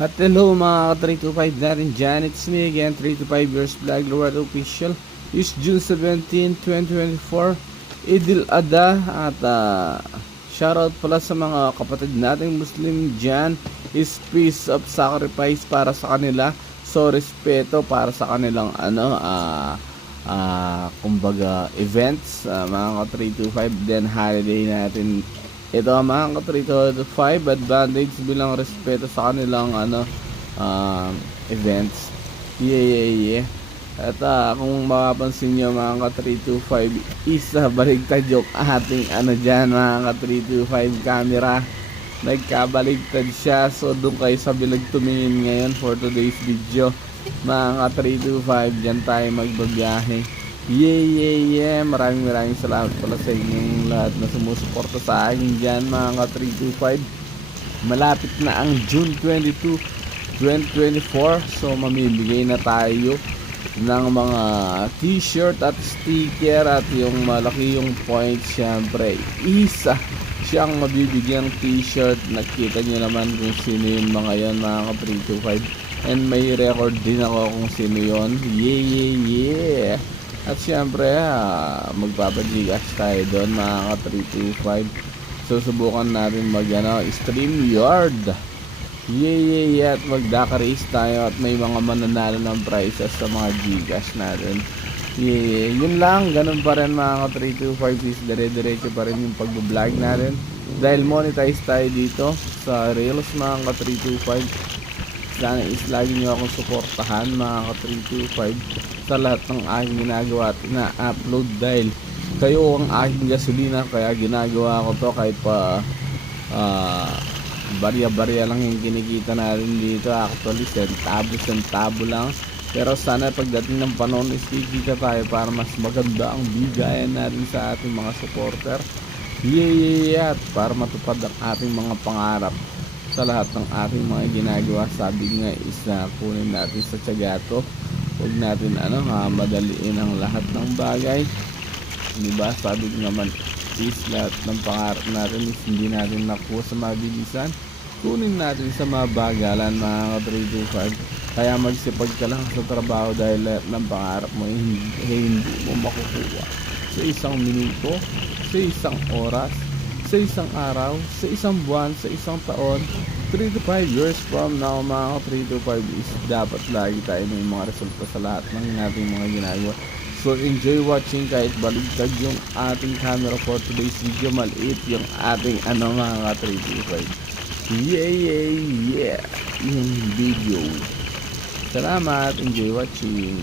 At hello mga ka-325 natin dyan, it's me again, 325 Years Vlog Lord Official. It's June 17, 2024, Idil Adha. At shoutout pala sa mga kapatid nating Muslim dyan. Is peace of sacrifice para sa kanila. So respeto para sa kanilang kumbaga events, mga ka-325. Then holiday natin ito ang mga ka-325 advantage bilang respeto sa kanilang events. Yeah. At kung mapapansin nyo mga ka-325, isa baligtad yung ating dyan mga ka-325 camera. Nagkabaligtad siya, so doon kayo sa bilag tumingin ngayon for today's video mga ka-325. Dyan tayo magbabiyahe. Yeah. Maraming salamat pala sa inyong lahat na sumusuporta sa akin dyan mga ka-325. Malapit na ang June 22, 2024. So mamimigay na tayo ng mga t-shirt at sticker. At yung malaki yung point, syempre isa siyang mabibigyan t-shirt. Nakita nyo naman kung sino yun mga yan mga ka-325. And may record din ako kung sino yun. Yeah. At syempre magpapagigas tayo doon mga ka-325. Susubukan natin StreamYard. Yeah. At magdaka-race tayo at may mga mananalo ng prizes sa mga Gcash natin. Yeah, yun lang, ganun pa rin mga ka-325. Please dire-diretso pa rin yung pag-vlog natin dahil monetize tayo dito sa Reels mga ka-325. Sana is lagi nyo akong suportahan mga ka-325 sa lahat ng aking ginagawa at na-upload dahil kayo ang aking gasolina. Kaya ginagawa ko to kahit pa barya-barya lang yung kinikita natin dito. Actually centavo lang, pero sana pagdating ng panahon is kikita tayo para mas maganda ang bigayan natin sa ating mga supporter. Yeah. At para matupad ang ating mga pangarap sa lahat ng ating mga ginagawa. Sabi nga is kunin natin sa tiyaga to. Huwag natin madaliin ang lahat ng bagay, diba? Sabi ko naman is lahat ng pangarap natin is hindi natin nakuha sa mabilisan, kunin natin sa mabagalan mga ka-325. Kaya magsipag ka lang sa trabaho dahil lahat ng pangarap mo hindi mo makukuha sa isang minuto, sa isang oras, sa isang araw, sa isang buwan, sa isang taon. 3 to 5 years from now mga ka-325 is dapat lagi tayo may mga resulta sa lahat ng ating mga ginagawa. So enjoy watching kahit baligtad yung ating camera for today's video. Maliit yung ating mga ka-325. Yeah yung video. Salamat, enjoy watching.